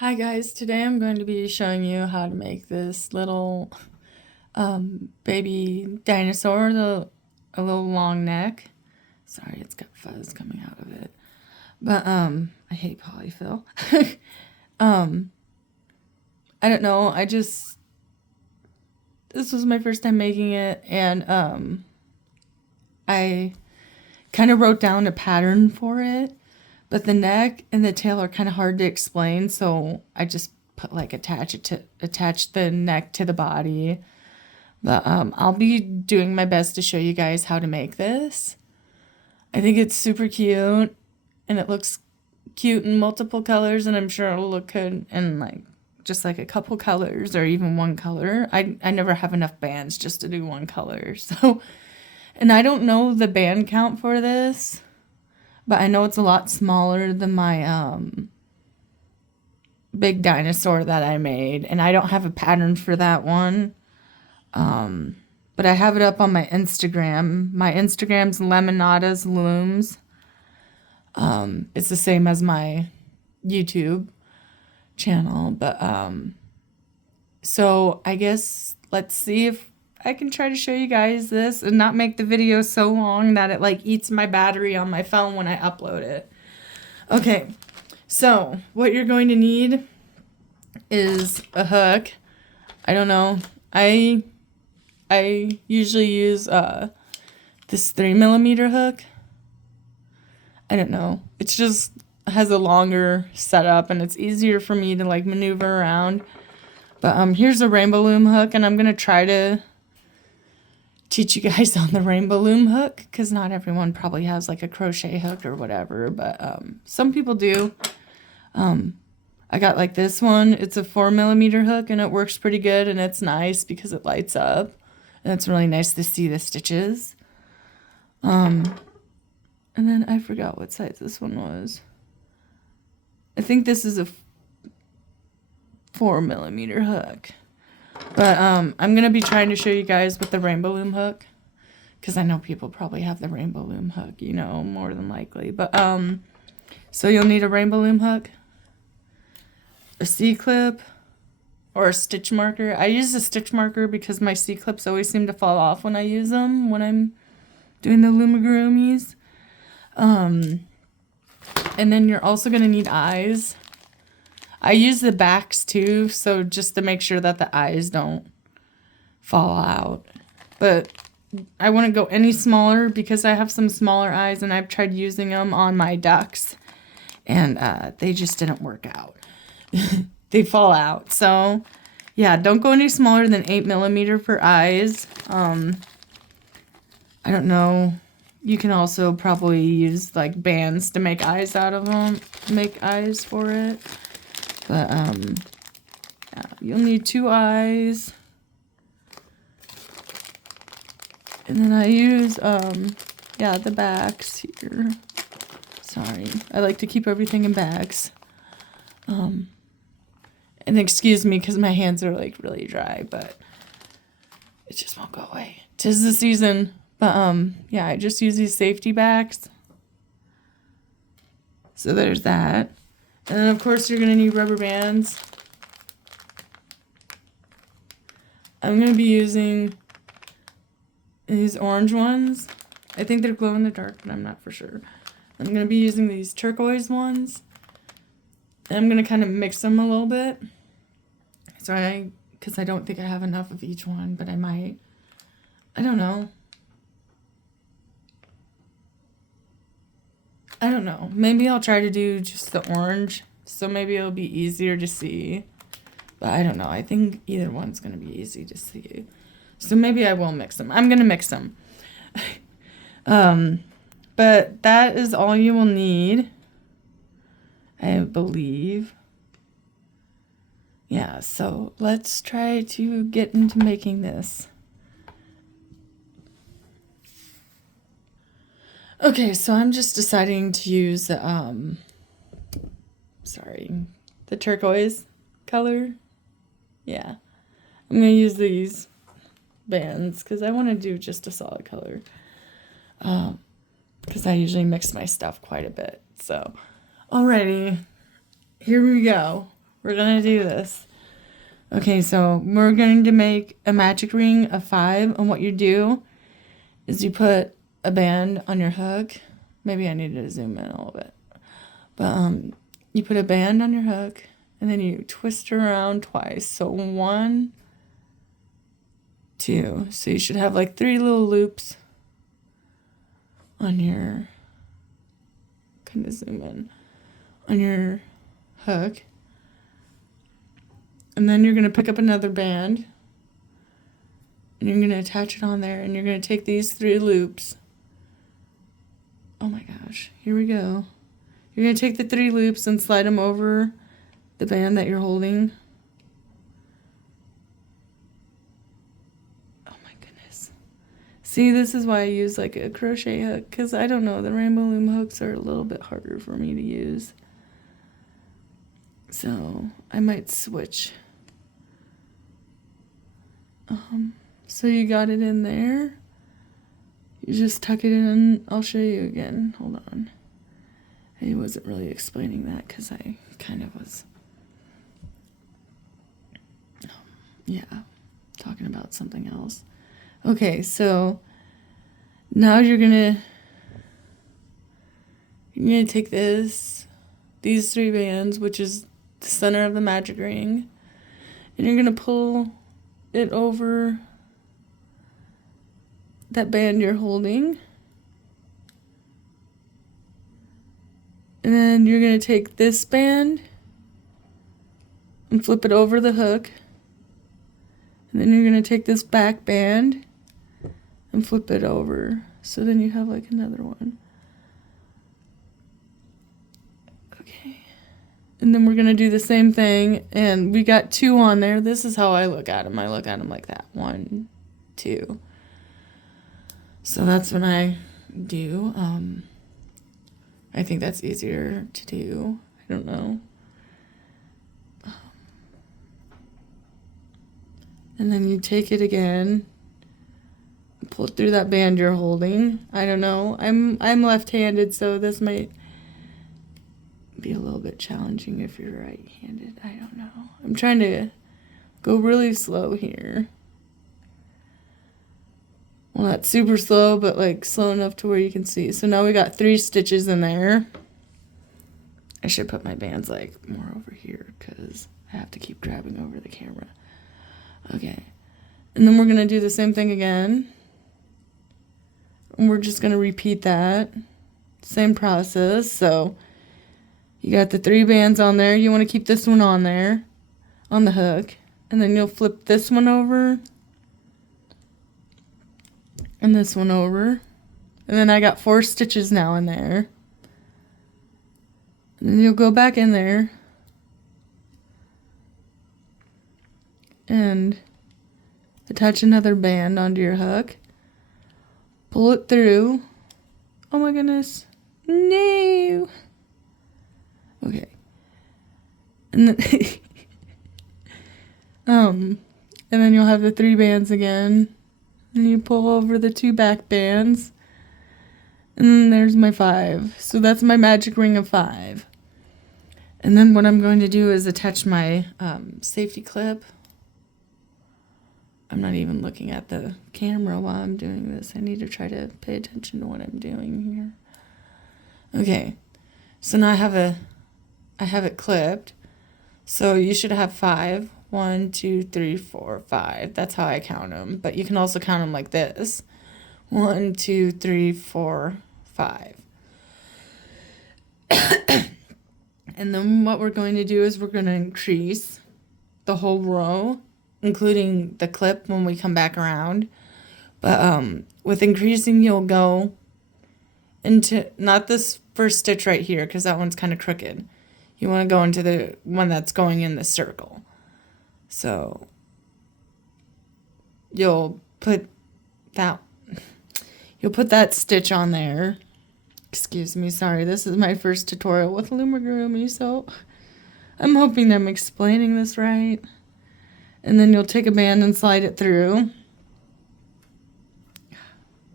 Hi guys, today I'm going to be showing you how to make this little baby dinosaur, a little long neck. Sorry, it's got fuzz coming out of it. But I hate polyfill. um I don't know, this was my first time making it, and I kind of wrote down a pattern for it. But the neck and the tail are kind of hard to explain, so I just put like attach the neck to the body. But I'll be doing my best to show you guys how to make this. I think it's super cute, and it looks cute in multiple colors, and I'm sure it'll look good in like just like a couple colors or even one color. I never have enough bands just to do one color, so. And I don't know the band count for this, but I know it's a lot smaller than my big dinosaur that I made. And I don't have a pattern for that one. But I have it up on my Instagram. My Instagram's Lemonada's Looms. It's the same as my YouTube channel. But so I guess let's see if I can try to show you guys this and not make the video so long that it like eats my battery on my phone when I upload it. Okay, so what you're going to need is a hook. I don't know. I usually use this 3mm hook. I don't know. It's just has a longer setup and it's easier for me to like maneuver around. But here's a rainbow loom hook, and I'm gonna try to teach you guys on the rainbow loom hook because not everyone probably has like a crochet hook or whatever, but some people do. I got like this one. It's a 4mm hook, and it works pretty good, and it's nice because it lights up, and it's really nice to see the stitches. And then I forgot what size this one was. I think this is a 4mm hook. But I'm going to be trying to show you guys with the rainbow loom hook, because I know people probably have the rainbow loom hook, you know, more than likely. But so you'll need a rainbow loom hook, a C-clip, or a stitch marker. I use a stitch marker because my C-clips always seem to fall off when I use them when I'm doing the lumigurumis. And then you're also going to need eyes. I use the backs too, so just to make sure that the eyes don't fall out. But I wouldn't go any smaller because I have some smaller eyes, and I've tried using them on my ducks, and they just didn't work out. They fall out. So yeah, don't go any smaller than 8mm for eyes. I don't know. You can also probably use like bands to make eyes out of them, make eyes for it. But yeah, you'll need 2 eyes. And then I use yeah, the backs here. Sorry, I like to keep everything in bags. And excuse me because my hands are like really dry, but it just won't go away. 'Tis the season. But yeah, I just use these safety bags. So there's that. And then of course you're gonna need rubber bands. I'm gonna be using these orange ones. I think they're glow in the dark, but I'm not for sure. I'm gonna be using these turquoise ones. And I'm gonna kind of mix them a little bit. So because I don't think I have enough of each one, but I might. I don't know. I don't know. Maybe I'll try to do just the orange, so maybe it'll be easier to see. But I don't know. I think either one's going to be easy to see. So maybe I will mix them. I'm going to mix them. But that is all you will need, I believe. Yeah, so let's try to get into making this. Okay, so I'm just deciding to use the turquoise color. Yeah. I'm going to use these bands because I want to do just a solid color. Because I usually mix my stuff quite a bit. So, alrighty. Here we go. We're going to do this. Okay, so we're going to make a magic ring of 5. And what you do is you put a band on your hook. Maybe I need to zoom in a little bit. But you put a band on your hook, and then you twist it around twice. So 1, 2. So you should have like 3 little loops on your, kind of zoom in, on your hook. And then you're going to pick up another band, and you're going to attach it on there, and you're going to take these 3 loops. Oh my gosh, here we go. You're going to take the 3 loops and slide them over the band that you're holding. Oh my goodness. See, this is why I use like a crochet hook, because I don't know, the rainbow loom hooks are a little bit harder for me to use. So I might switch. So you got it in there. You just tuck it in. I'll show you again. Hold on. I wasn't really explaining that because I kind of was, talking about something else. Okay, so now you're gonna take these 3 bands, which is the center of the magic ring, and you're gonna pull it over that band you're holding. And then you're going to take this band and flip it over the hook. And then you're going to take this back band and flip it over. So then you have like another one. Okay. And then we're going to do the same thing. And we got 2 on there. This is how I look at them. I look at them like that. 1, 2. So that's what I do. I think that's easier to do. I don't know. And then you take it again, pull it through that band you're holding. I don't know. I'm left-handed, so this might be a little bit challenging if you're right-handed. I don't know. I'm trying to go really slow here. Well, not super slow, but like slow enough to where you can see. So now we got 3 stitches in there. I should put my bands like more over here because I have to keep grabbing over the camera. Okay. And then we're going to do the same thing again. And we're just going to repeat that. Same process. So you got the 3 bands on there. You want to keep this one on there, on the hook. And then you'll flip this one over. And this one over. And then I got 4 stitches now in there. And then you'll go back in there and attach another band onto your hook. Pull it through. Oh my goodness. No. Okay. And then and then you'll have the 3 bands again. And you pull over the 2 back bands. And then there's my 5. So that's my magic ring of 5. And then what I'm going to do is attach my safety clip. I'm not even looking at the camera while I'm doing this. I need to try to pay attention to what I'm doing here. Okay. So now I have it clipped. So you should have 5. 1, 2, 3, 4, 5. That's how I count them. But you can also count them like this. 1, 2, 3, 4, 5. And then what we're going to do is we're going to increase the whole row, including the clip when we come back around. But with increasing, you'll go into, not this first stitch right here, because that one's kind of crooked. You want to go into the one that's going in the circle. So you'll put that stitch on there. Excuse me, sorry, this is my first tutorial with Loomagurumi, so I'm hoping I'm explaining this right. And then you'll take a band and slide it through.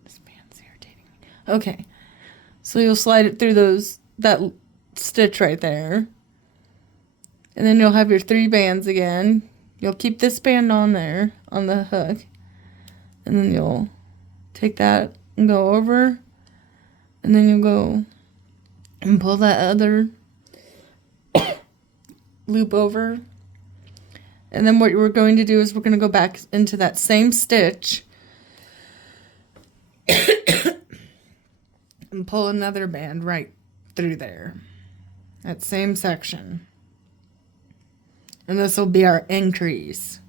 This band's irritating me. Okay, so you'll slide it through that stitch right there. And then you'll have your 3 bands again. You'll keep this band on there, on the hook. And then you'll take that and go over. And then you'll go and pull that other loop over. And then what we're going to do is we're going to go back into that same stitch and pull another band right through there. That same section. And this will be our increase.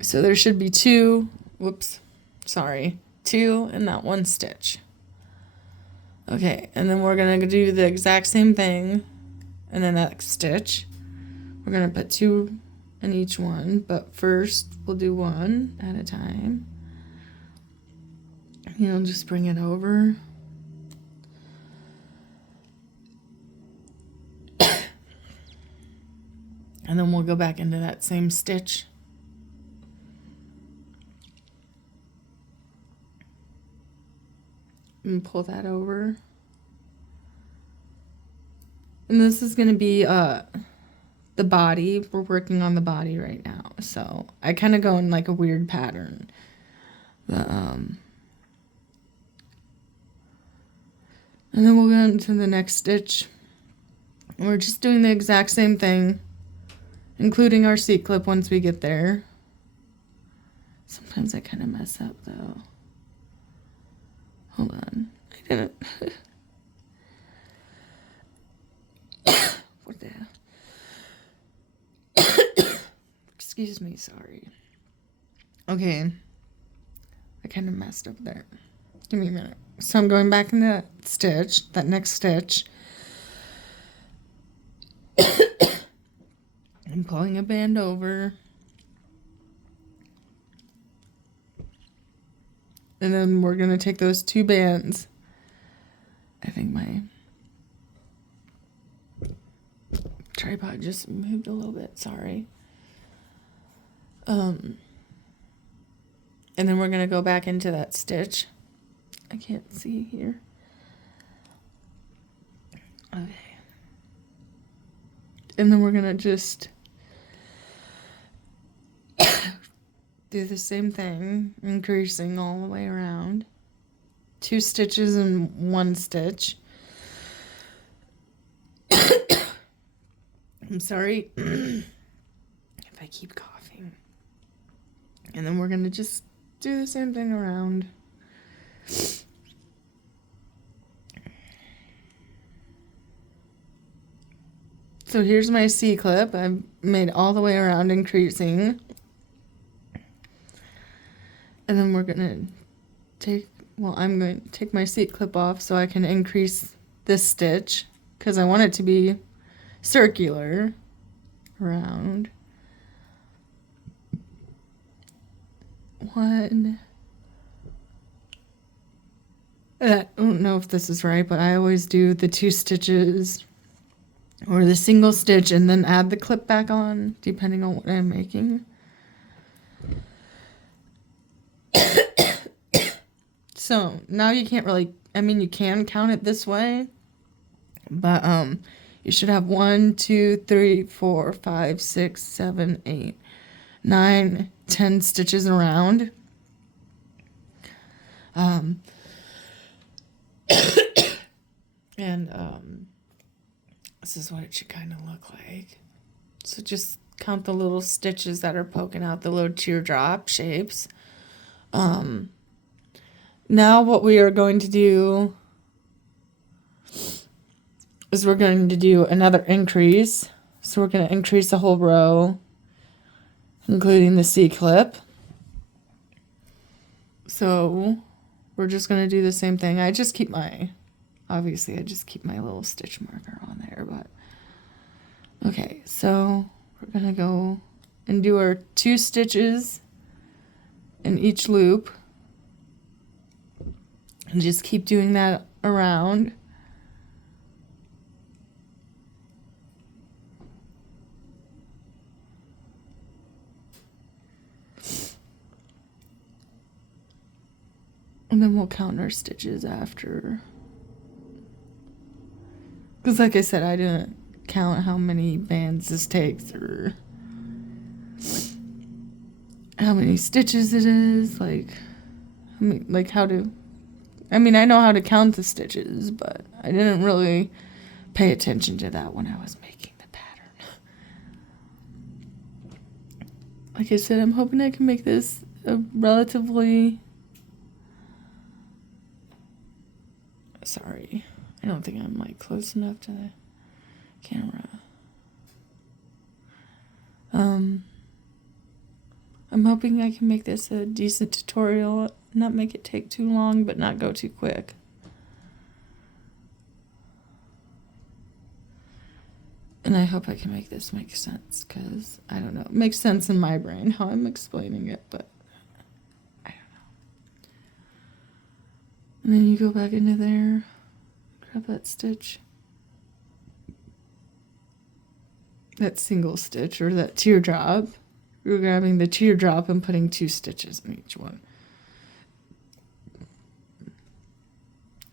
So there should be 2 in that one stitch. Okay, and then we're going to do the exact same thing in the next stitch. We're going to put 2 in each one, but first we'll do 1 at a time. You'll just bring it over. And then we'll go back into that same stitch. And pull that over. And this is going to be the body. We're working on the body right now. So I kind of go in like a weird pattern. But, and then we'll go into the next stitch. And we're just doing the exact same thing, including our C-clip once we get there. Sometimes I kind of mess up though. Hold on. I didn't. What the hell? Excuse me, sorry. Okay. I kind of messed up there. Give me a minute. So I'm going back in that stitch, that next stitch. I'm pulling a band over. And then we're going to take those 2 bands. I think my tripod just moved a little bit, sorry. And then we're going to go back into that stitch. I can't see here. Okay. And then we're going to just do the same thing, increasing all the way around. 2 stitches in 1 stitch. I'm sorry if I keep coughing. And then we're going to just do the same thing around. So here's my C-clip. I've made all the way around increasing. And then we're going to I'm going to take my C-clip off so I can increase this stitch because I want it to be circular around. 1. I don't know if this is right, but I always do the 2 stitches or the single stitch and then add the clip back on depending on what I'm making. So now you can't really, you can count it this way, but you should have 1, 2, 3, 4, 5, 6, 7, 8, 9, 10 stitches around. This is what it should kind of look like. So just count the little stitches that are poking out, the little teardrop shapes. Now what we are going to do is we're going to do another increase. So we're going to increase the whole row, including the C-clip. So we're just going to do the same thing. I just keep my little stitch marker on there, but okay, so we're going to go and do our 2 stitches in each loop and just keep doing that around. And then we'll count our stitches after. Because like I said, I didn't count how many bands this takes or how many stitches it is, like how to, I mean, I know how to count the stitches, but I didn't really pay attention to that when I was making the pattern. Like I said, I'm hoping I can make this a relatively, sorry, I don't think I'm like close enough to the camera. I'm hoping I can make this a decent tutorial, not make it take too long, but not go too quick. And I hope I can make this make sense, because, I don't know, it makes sense in my brain how I'm explaining it, but I don't know. And then you go back into there, grab that stitch. That single stitch, or that teardrop. You're grabbing the teardrop and putting 2 stitches in each one.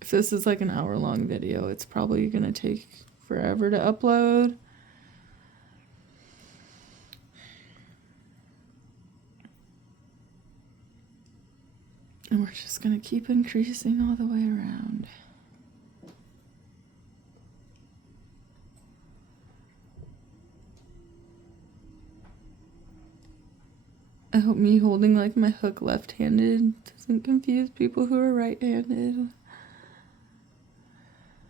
If this is like an hour-long video, it's probably going to take forever to upload. And we're just going to keep increasing all the way around. I hope me holding like my hook left-handed doesn't confuse people who are right-handed.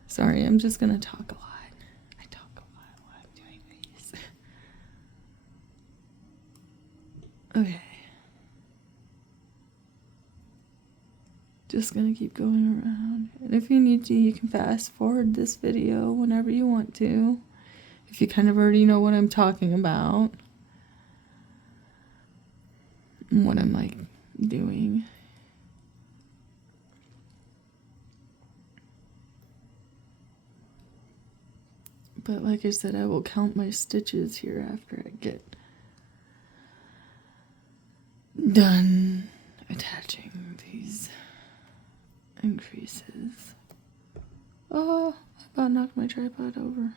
Sorry, I'm just gonna talk a lot. I talk a lot while I'm doing these. Okay. Just gonna keep going around. And if you need to, you can fast forward this video whenever you want to. If you kind of already know what I'm talking about. And what I'm like doing. But like I said, I will count my stitches here after I get done attaching these increases. Oh, I about knocked my tripod over.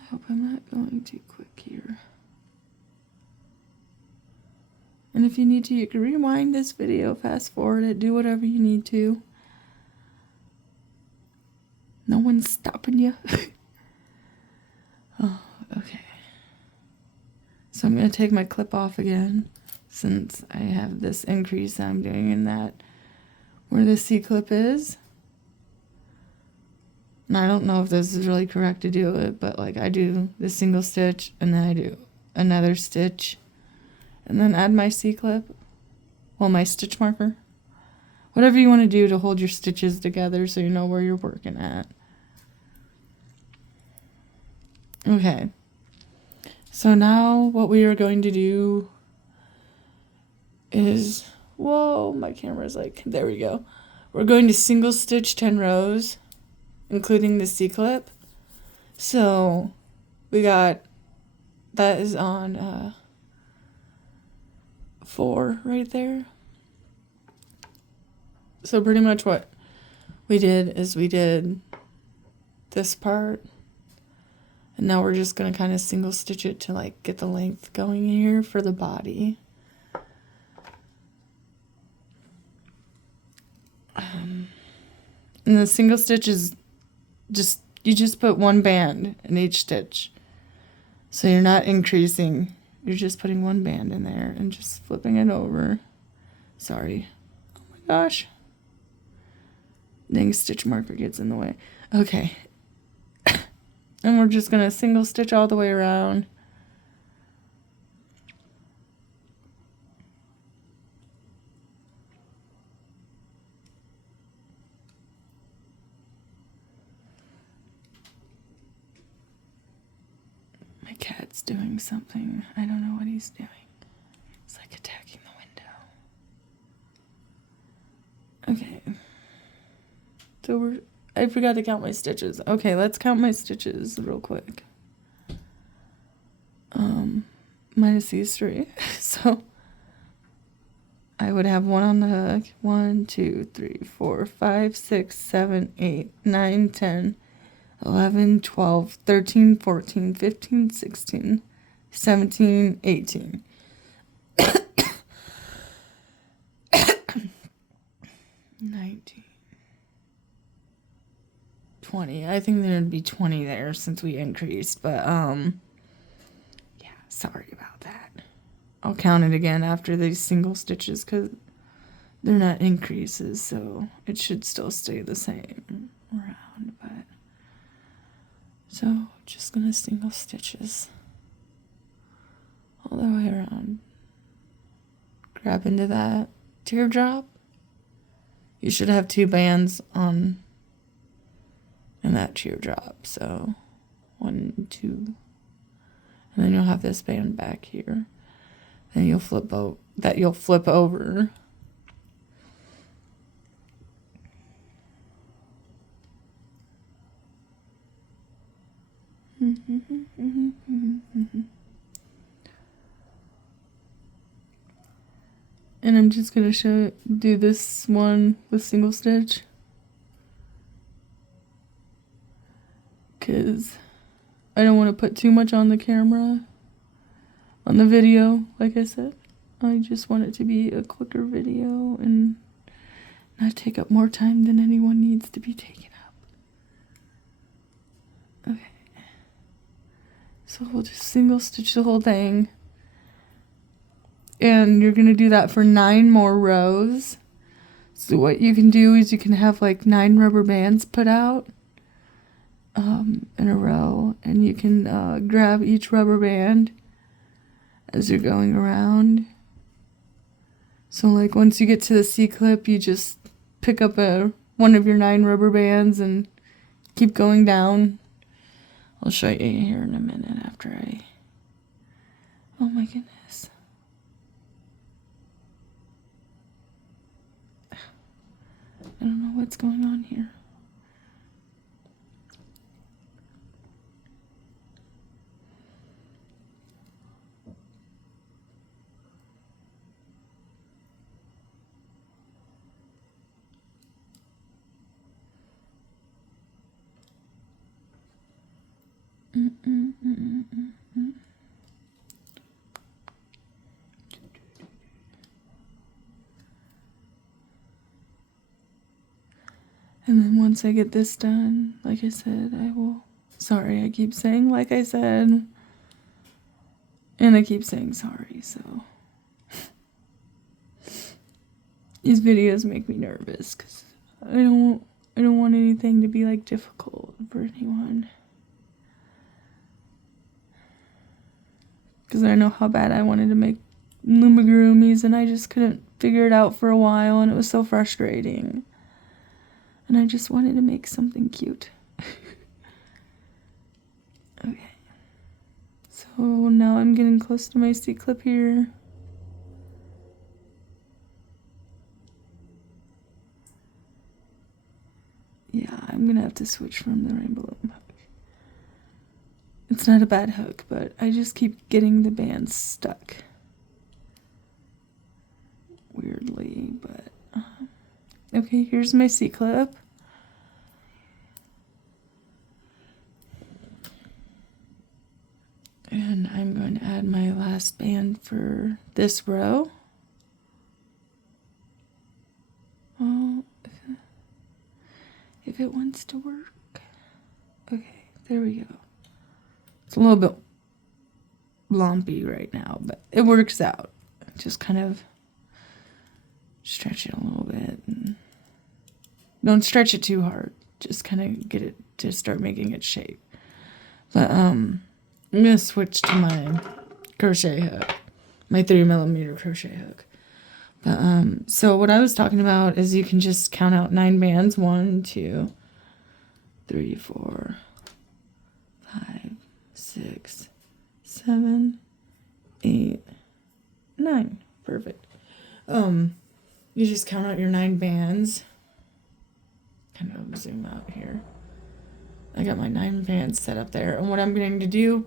I hope I'm not going too quick here. And if you need to, you can rewind this video, fast forward it, do whatever you need to. No one's stopping you. Oh, okay. So I'm going to take my clip off again, since I have this increase I'm doing in that where the C-clip is. And I don't know if this is really correct to do it, but like I do the single stitch and then I do another stitch and then add my C-clip. Well, my stitch marker. Whatever you want to do to hold your stitches together so you know where you're working at. Okay. So now what we are going to do is, whoa, my camera's like, there we go. We're going to single stitch 10 rows, including the C-clip. So we got, that is on 4 right there. So pretty much what we did is we did this part, and now we're just going to kind of single stitch it to like get the length going here for the body. And the single stitch is just, you just put 1 band in each stitch. So you're not increasing, you're just putting 1 band in there and just flipping it over. Sorry. Oh my gosh. Dang, stitch marker gets in the way. Okay. And we're just going to single stitch all the way around. My cat's doing something. I don't know what he's doing. It's like attacking the window. Okay. So I forgot to count my stitches. Okay, let's count my stitches real quick. Minus these 3. So I would have one on the hook. 1, 2, 3, 4, 5, 6, 7, 8, 9, 10, 11, 12, 13, 14, 15, 16, 17, 18. 19, 20. I think there'd be 20 there since we increased, but yeah, sorry about that. I'll count it again after these single stitches because they're not increases, so it should still stay the same around, but so just gonna single stitches all the way around. Grab into that teardrop. You should have 2 bands on in that teardrop, so 1, 2, and then you'll have this band back here. Then you'll flip over. And I'm just gonna do this one with single stitch, because I don't want to put too much on the camera, on the video, like I said. I just want it to be a quicker video and not take up more time than anyone needs to be taken up. Okay. So we'll just single stitch the whole thing. And you're going to do that for 9 more rows. So what you can do is you can have like 9 rubber bands put out in a row. And you can grab each rubber band as you're going around. So like once you get to the C-clip, you just pick up one of your 9 rubber bands and keep going down. I'll show you here in a minute after oh my goodness. I don't know what's going on here. And then once I get this done, like I said, sorry, I keep saying like I said, and I keep saying sorry, so. These videos make me nervous, because I don't want anything to be like difficult for anyone. Because I know how bad I wanted to make lumigurumis, and I just couldn't figure it out for a while, and it was so frustrating. And I just wanted to make something cute. Okay. So now I'm getting close to my C-clip here. Yeah, I'm gonna have to switch from the rainbow loom hook. It's not a bad hook, but I just keep getting the bands stuck. Weirdly, but okay, here's my C-clip. And I'm going to add my last band for this row. Oh, if it wants to work. Okay, there we go. It's a little bit lumpy right now, but it works out. Just kind of stretch it a little bit. And don't stretch it too hard. Just kind of get it to start making its shape. But I'm going to switch to my crochet hook, my 3mm crochet hook. But so what I was talking about is you can just count out 9 bands. 1, 2, 3, 4, 5, 6, 7, 8, 9. Perfect. You just count out your 9 bands. Kind of zoom out here. I got my 9 bands set up there, and what I'm going to do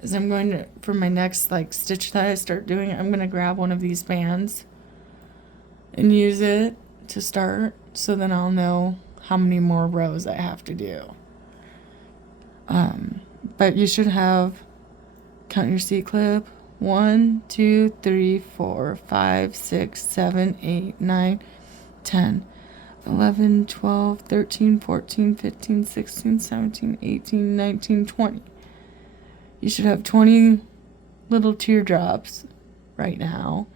is I'm going to, for my next like stitch that I start doing, I'm going to grab one of these bands and use it to start, so then I'll know how many more rows I have to do. But you should have, count your C clip, 1, 2, 3, 4, 5, 6, 7, 8, 9, 10, 11, 12, 13, 14, 15, 16, 17, 18, 19, 20. You should have 20 little teardrops right now.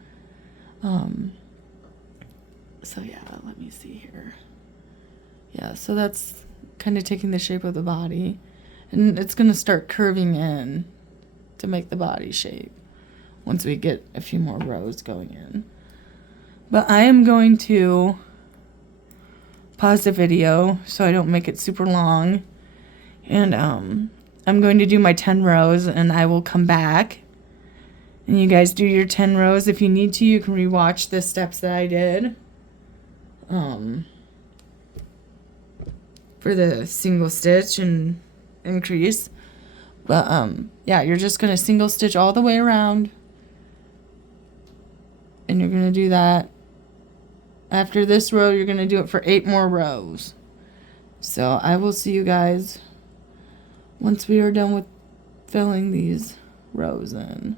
So yeah, let me see here. Yeah, so that's kind of taking the shape of the body. And it's going to start curving in to make the body shape once we get a few more rows going in. But I am going to pause the video so I don't make it super long. And I'm going to do my 10 rows and I will come back. And you guys do your 10 rows. If you need to, you can rewatch the steps that I did. For the single stitch and increase. But yeah, you're just going to single stitch all the way around. And you're going to do that. After this row, you're going to do it for 8 more rows. So I will see you guys once we are done with filling these rows in.